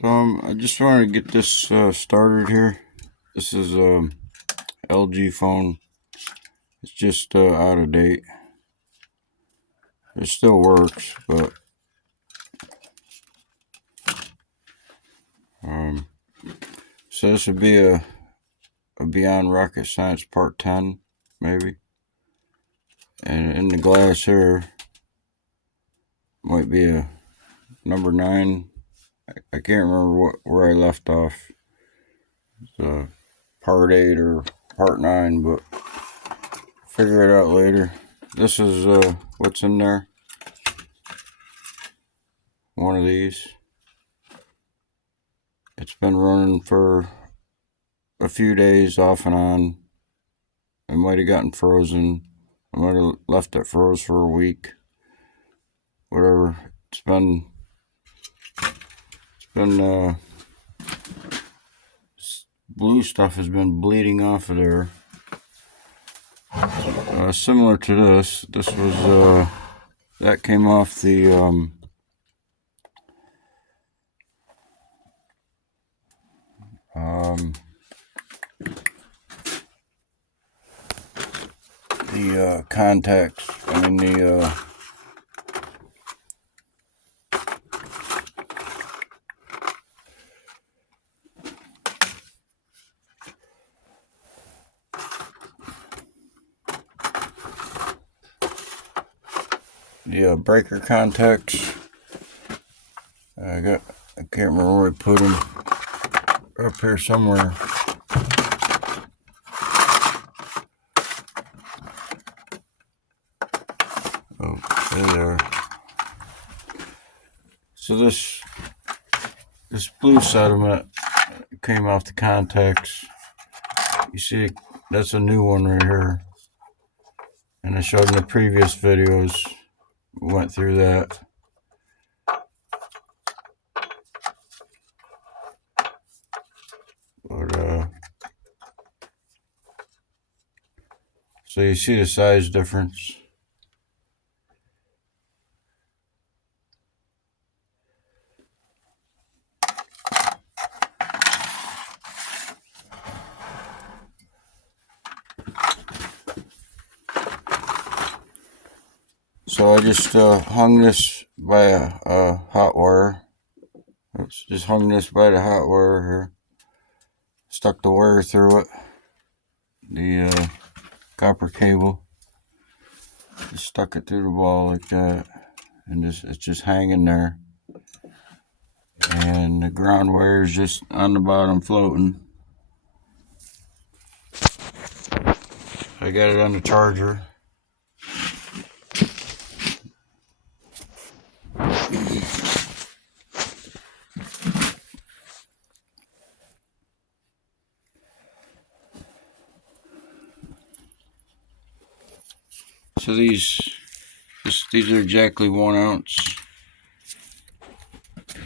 I just wanted to get this started here. This is a LG phone. It's just out of date. It still works, but so this would be a Beyond Rocket Science Part 10, maybe. And in the glass here might be a number 9. I can't remember where I left off. It's Part 8 or Part 9, but figure it out later. This is what's in there. One of these. It's been running for a few days off and on. It might have gotten frozen. I might have left it froze for a week. Whatever. It's been blue stuff has been bleeding off of there. Similar to this. This was that came off the contacts. I mean the breaker contacts. I can't remember where I put them. Up here somewhere. Oh, there they are. So this blue sediment came off the contacts. You see, that's a new one right here. And I showed in the previous videos. We went through that. But so you see the size difference. So I just hung this by a hot wire. Oops, just hung this by the hot wire here. Stuck the wire through it. The copper cable. Just stuck it through the wall like that. And it's just hanging there. And the ground wire is just on the bottom floating. I got it on the charger. So these are exactly 1 ounce.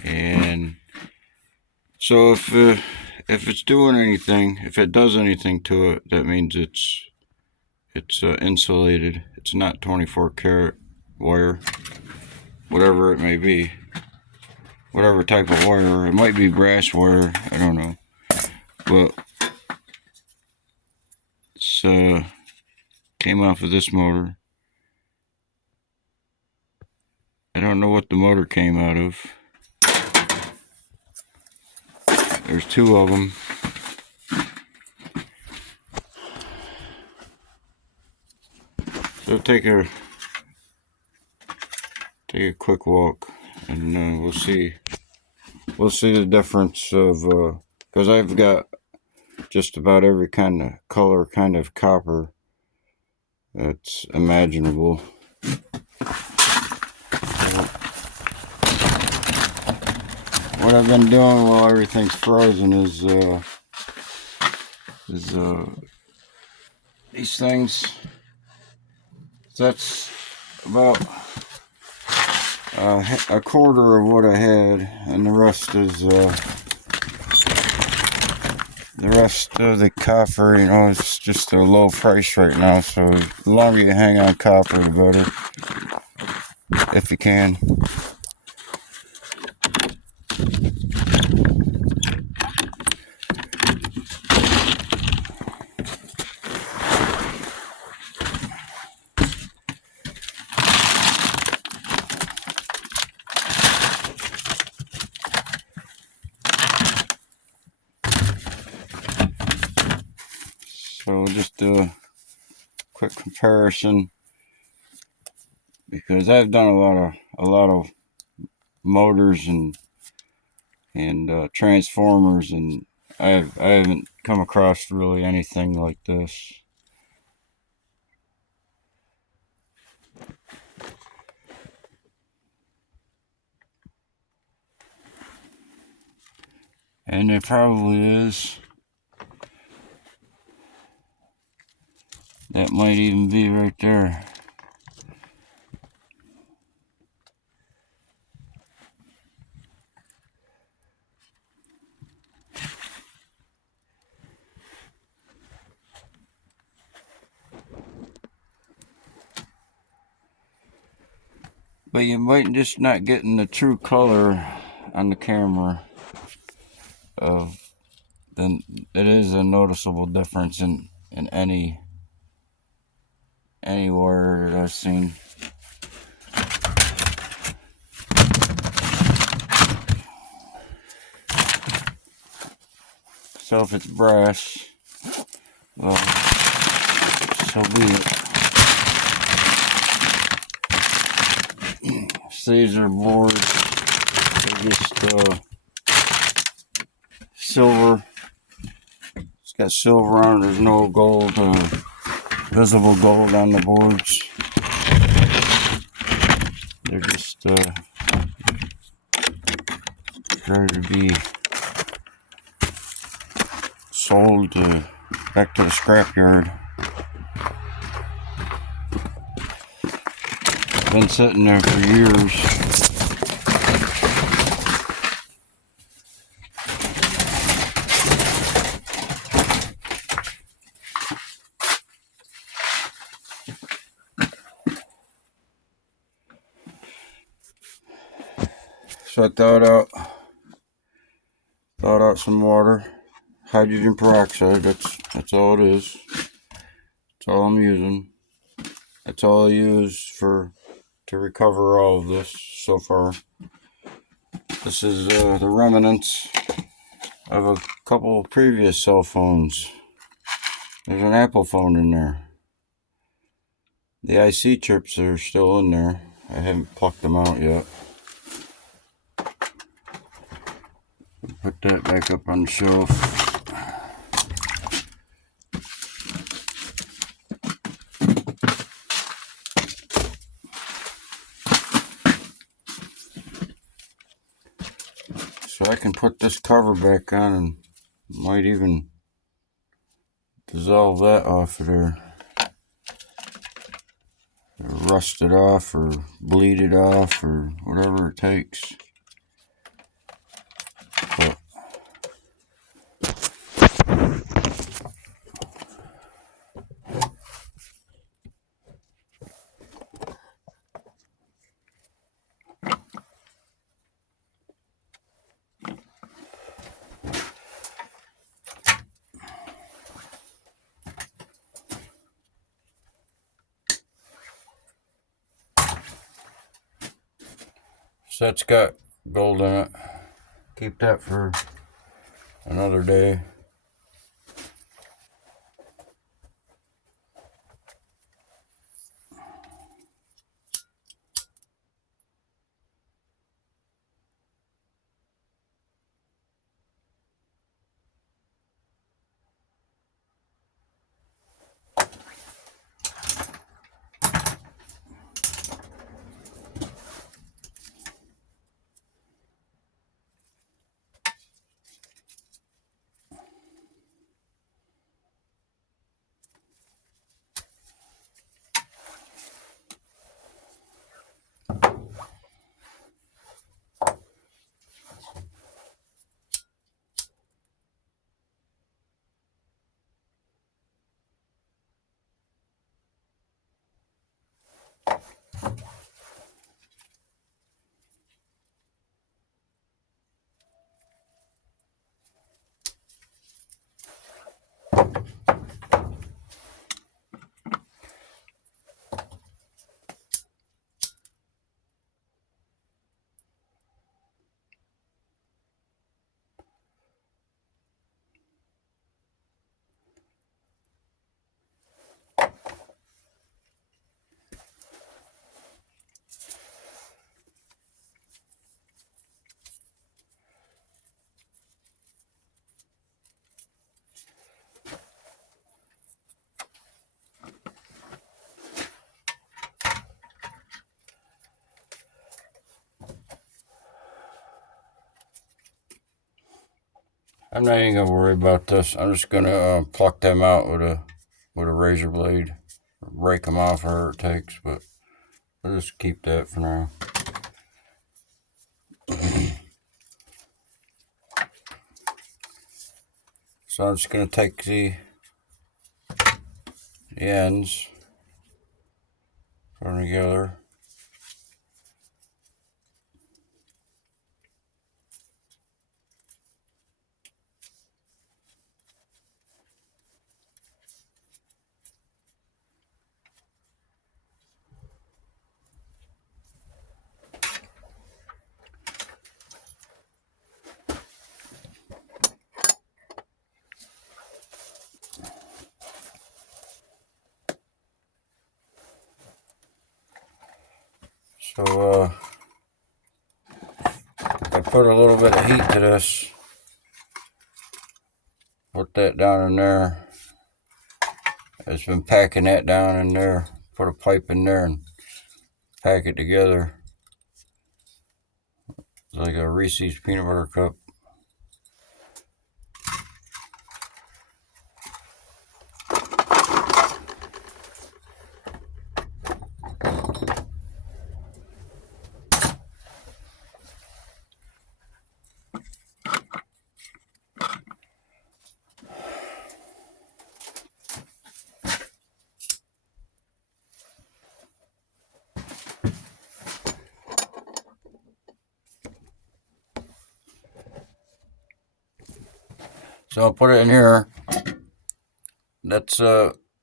And so if it's doing anything, if it does anything to it, that means it's insulated. It's not 24 karat wire, whatever it may be, whatever type of wire. It might be brass wire, I don't know, but it's came off of this motor. I don't know what the motor came out of. There's 2 of them. So take a quick walk, and we'll see the difference of because I've got just about every kind of color, kind of copper that's imaginable. What I've been doing while everything's frozen is these things. That's about a quarter of what I had, and the rest is the rest of the copper. You know, it's just a low price right now, so the longer you hang on copper, the better, if you can. So we'll just do a quick comparison, because I've done a lot of motors and transformers, and I haven't come across really anything like this. And it probably is. That might even be right there. But you might just not getting the true color on the camera. Then it is a noticeable difference in any wire that I've seen. So if it's brass, well, so be it. These are boards. They're just silver. It's got silver on it. There's no gold, visible gold on the boards. They're just ready to be sold back to the scrapyard. Been sitting there for years. So I thawed out some water, hydrogen peroxide. That's all it is. That's all I'm using. That's all I use to recover all of this so far. This is the remnants of a couple of previous cell phones. There's an Apple phone in there. The IC chips are still in there. I haven't plucked them out yet. Put that back up on the shelf. So I can put this cover back on and might even dissolve that off of there. Or rust it off or bleed it off or whatever it takes. But so that's got gold in it. Keep that for another day. I'm not even gonna worry about this. I'm just gonna pluck them out with a razor blade, rake them off however it takes. But I'll just keep that for now. So I'm just gonna take the ends, put them together. So I put a little bit of heat to this. Put that down in there. I've been packing that down in there. Put a pipe in there and pack it together. It's like a Reese's peanut butter cup. So I'll put it in here. That's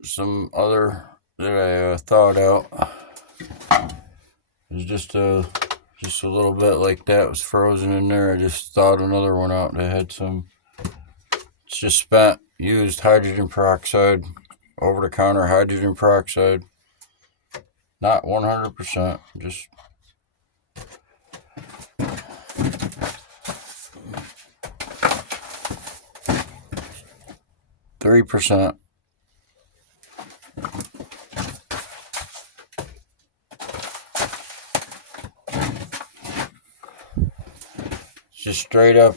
some other that I thawed out. It's just a little bit like that was frozen in there. I just thawed another one out that had some. It's just spent used hydrogen peroxide, over the counter hydrogen peroxide. Not 100%, just 3%. Just straight up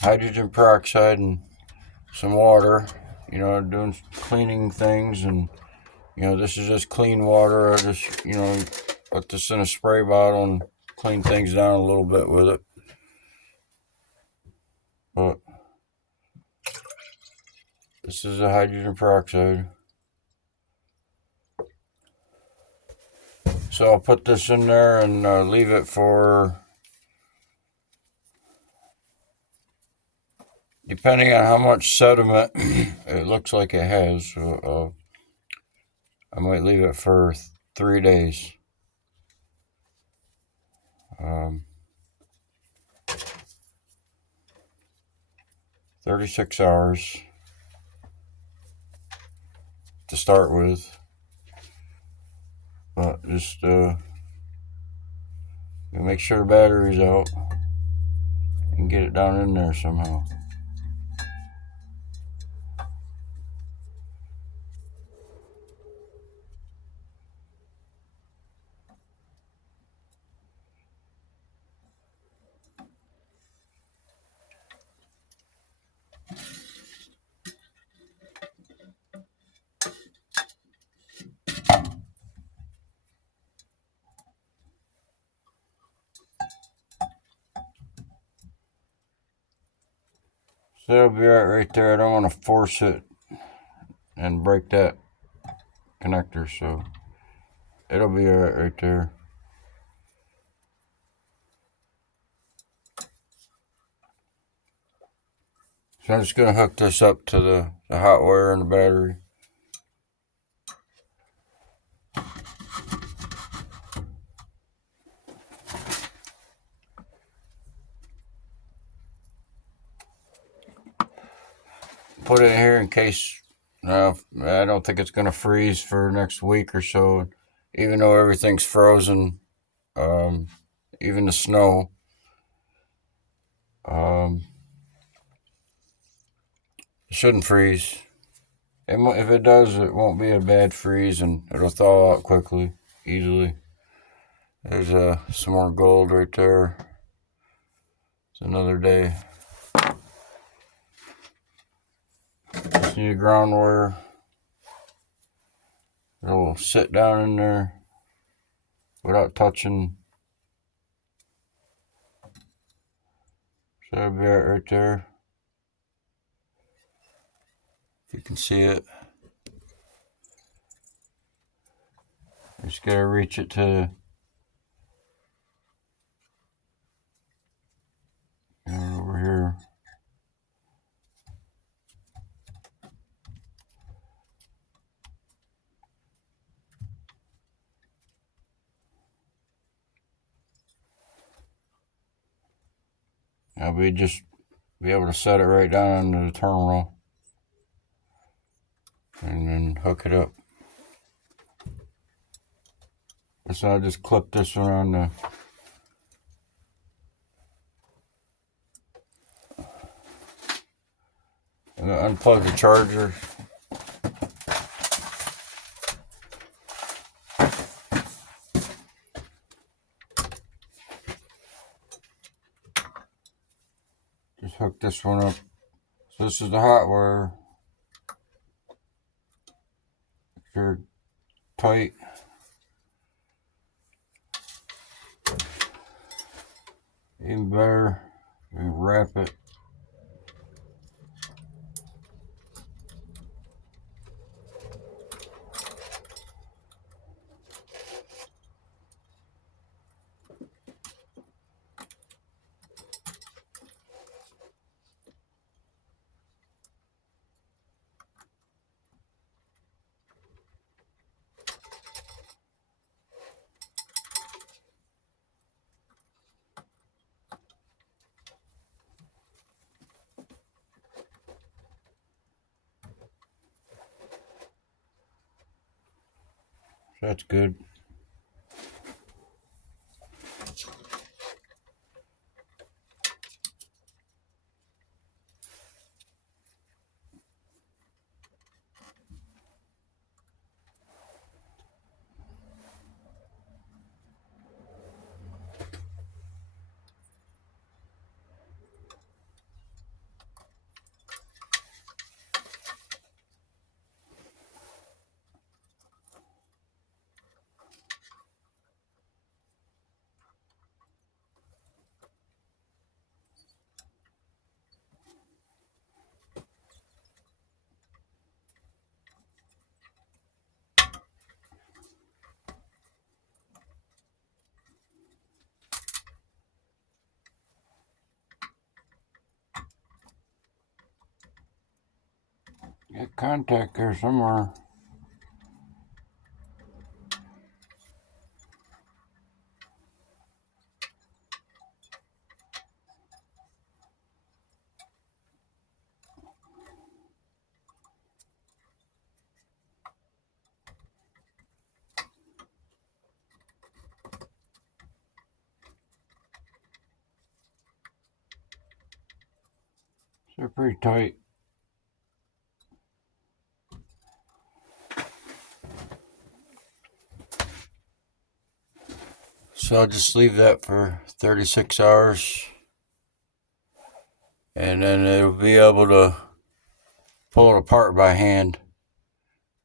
hydrogen peroxide and some water, doing cleaning things. And, this is just clean water. I just, put this in a spray bottle and clean things down a little bit with it. But this is a hydrogen peroxide. So I'll put this in there and leave it for, depending on how much sediment it looks like it has, so, I might leave it for 3 days. 36 hours to start with. But just make sure the battery's out and get it down in there somehow. So that'll be right there. I don't want to force it and break that connector, so it'll be right there. So I'm just going to hook this up to the hot wire and the battery. Put it in here in case. I don't think it's going to freeze for next week or so, even though everything's frozen, even the snow. It shouldn't freeze. If it does, it won't be a bad freeze, and it'll thaw out quickly, easily. There's some more gold right there. It's another day. need a ground wire. It'll sit down in there without touching. So that'll be right there. If you can see it. Just gotta reach it to over here. Now we just be able to set it right down into the terminal and then hook it up. So I just clip this around the and then unplug the charger. Just hook this one up. So this is the hot wire. Make sure tight. Even better, we wrap it. That's good. Got contact there somewhere. They're pretty tight. So I'll just leave that for 36 hours. And then it'll be able to pull it apart by hand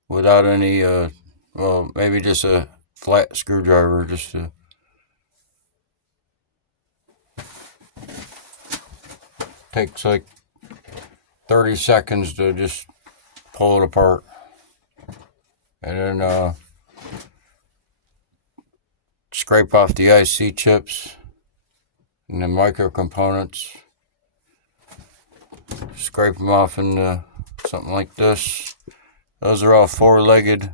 without any, well, maybe just a flat screwdriver just to takes like 30 seconds to just pull it apart. And then scrape off the IC chips and the micro components. Scrape them off into something like this. Those are all four-legged.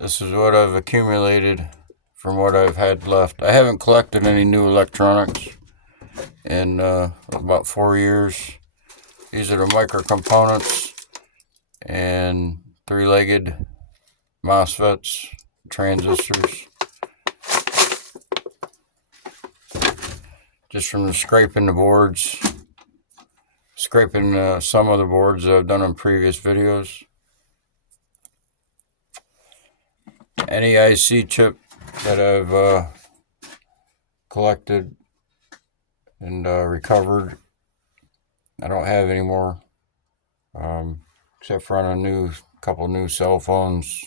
This is what I've accumulated from what I've had left. I haven't collected any new electronics in about 4 years. These are the micro components and three-legged MOSFETs, transistors. Just from scraping the boards, scraping some of the boards that I've done in previous videos. Any IC chip that I've collected and recovered, I don't have anymore. except for on a couple new cell phones.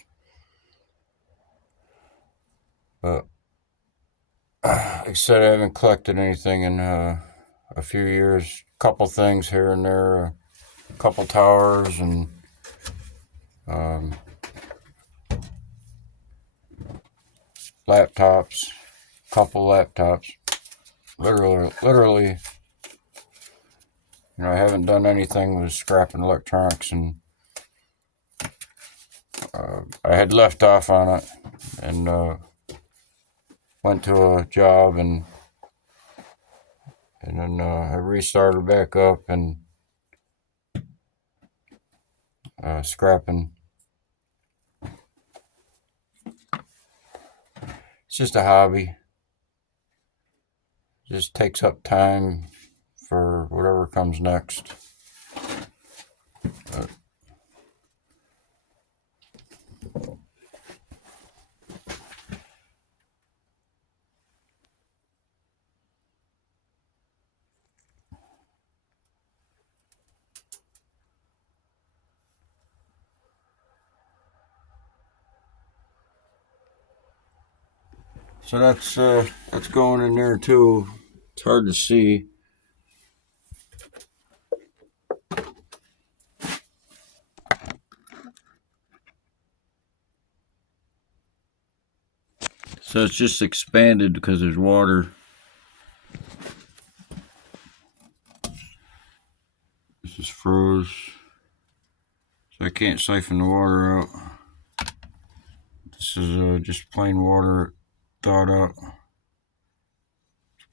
But like I said, I haven't collected anything in a few years. Couple things here and there, a couple towers, and um, laptops. Couple laptops. Literally, I haven't done anything with scrapping electronics, and I had left off on it, and went to a job, and then I restarted back up and scrapping. It's just a hobby. It just takes up time for whatever comes next. So that's going in there too. It's hard to see. So it's just expanded because there's water. This is froze. So I can't siphon the water out. This is just plain water thawed out.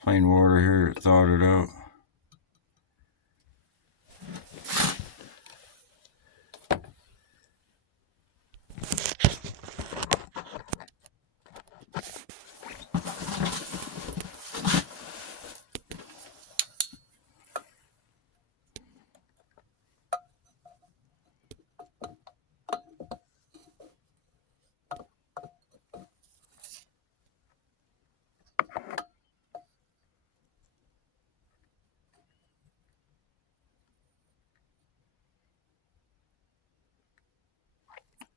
Plain water here, it thawed it out.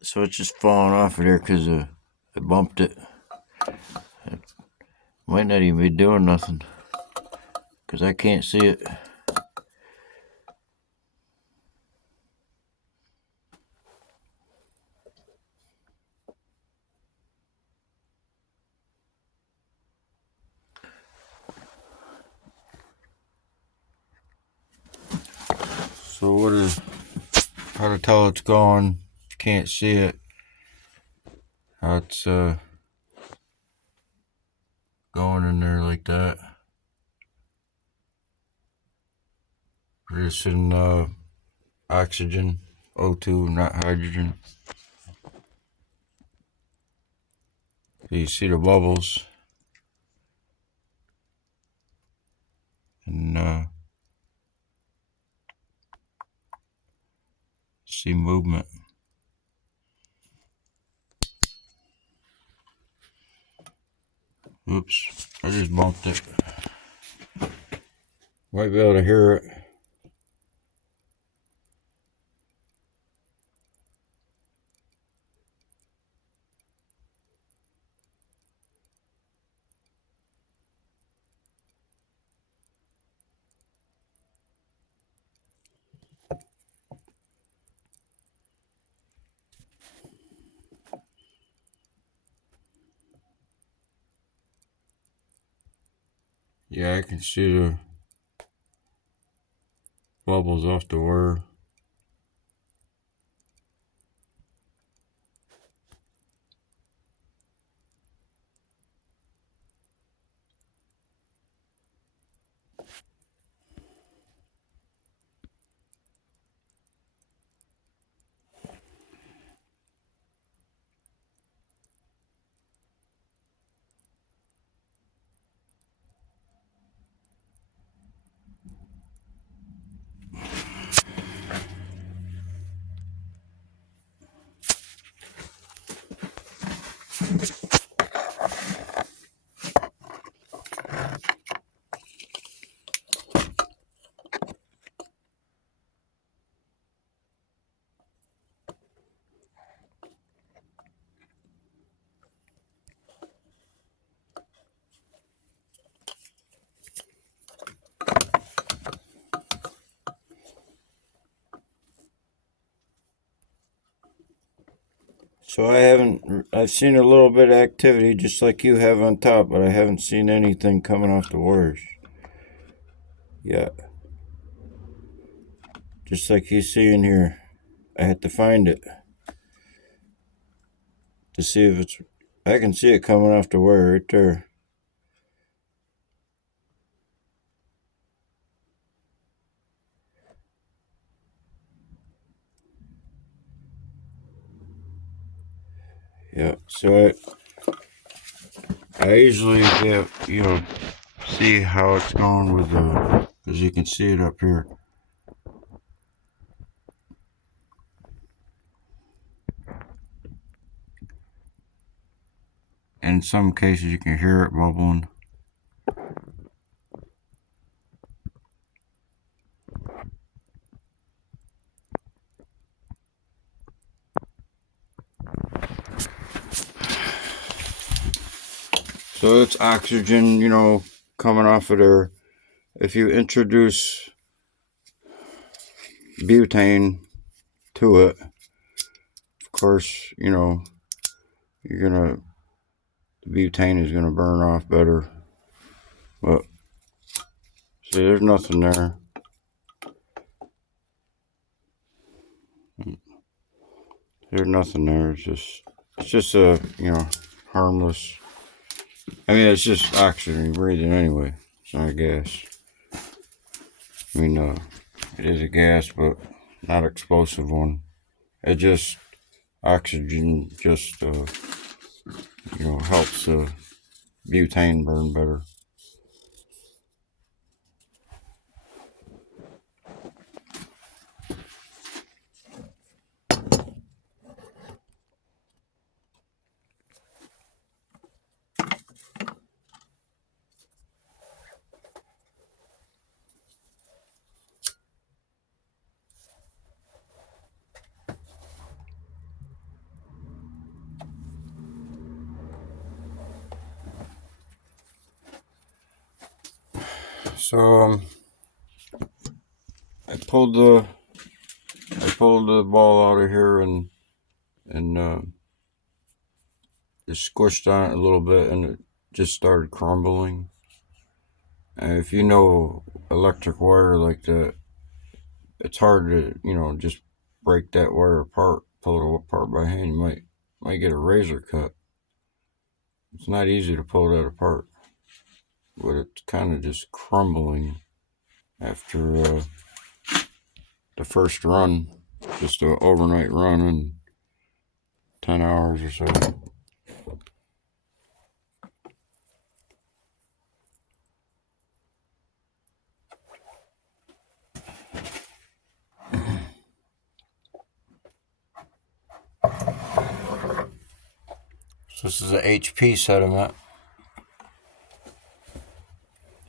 So it's just falling off of there because I bumped it. It might not even be doing nothing because I can't see it. So how to tell it's gone? You can't see it. How it's going in there like that. It's in oxygen, O2, not hydrogen. So you see the bubbles, and see movement. Oops, I just bumped it. Might be able to hear it. Yeah, I can see the bubbles off the wire. So I've seen a little bit of activity just like you have on top, but I haven't seen anything coming off the wires yet. Just like you see in here. I had to find it to see if it's. I can see it coming off the wire right there. Yeah, so I usually get, see how it's going with the, as you can see it up here. In some cases you can hear it bubbling. So it's oxygen, coming off of there. If you introduce butane to it, of course, the butane is gonna burn off better. But see, there's nothing there. There's nothing there. It's just a, harmless. I mean, it's just oxygen you're breathing anyway. It's not a gas. I mean, it is a gas, but not explosive one. It just oxygen just helps butane burn better. So I pulled the ball out of here and just squished on it a little bit, and it just started crumbling. And if you know electric wire like that, it's hard to just break that wire apart, pull it apart by hand. You might get a razor cut. It's not easy to pull that apart, but it's kind of just crumbling after the first run, just an overnight run in 10 hours or so. So this is a HP sediment.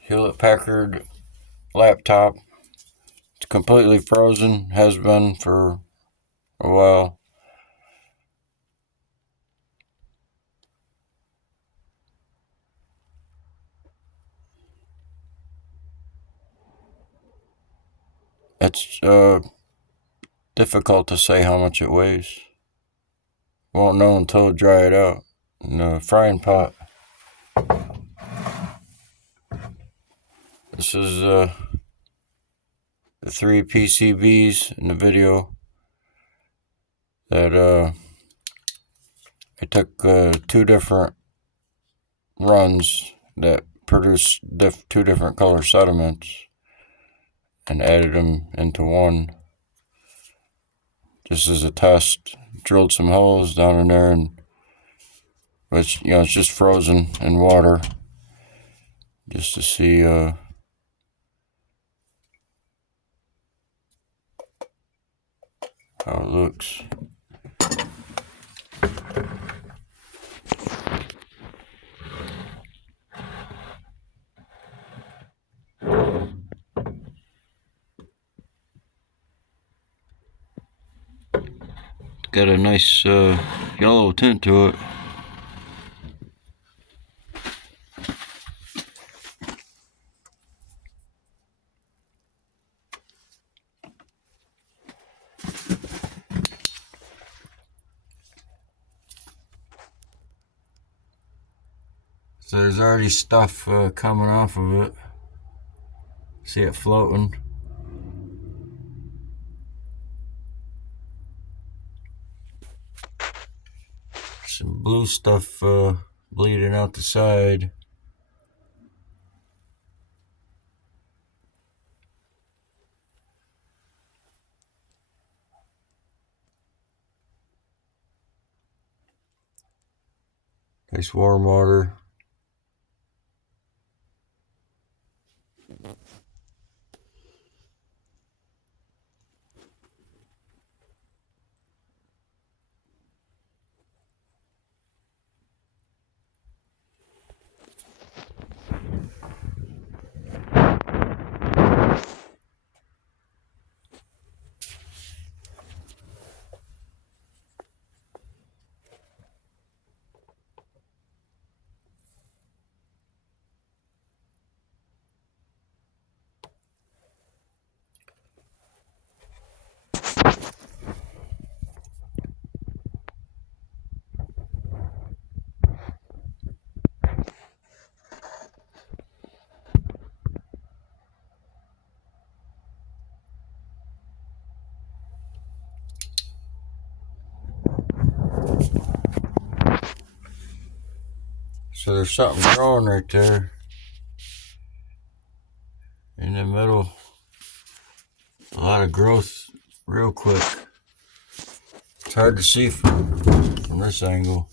Hewlett Packard laptop. It's completely frozen, has been for a while. It's difficult to say how much it weighs. Won't know until I dry it out in a frying pot. This is the 3 PCBs in the video that I took 2 different runs that produced 2 different color sediments and added them into one just as a test. Drilled some holes down in there, and it's just frozen in water just to see how it looks. Got a nice yellow tint to it. So there's already stuff coming off of it. See it floating. Some blue stuff bleeding out the side. Nice warm water. So there's something growing right there in the middle. A lot of growth real quick. It's hard to see from this angle.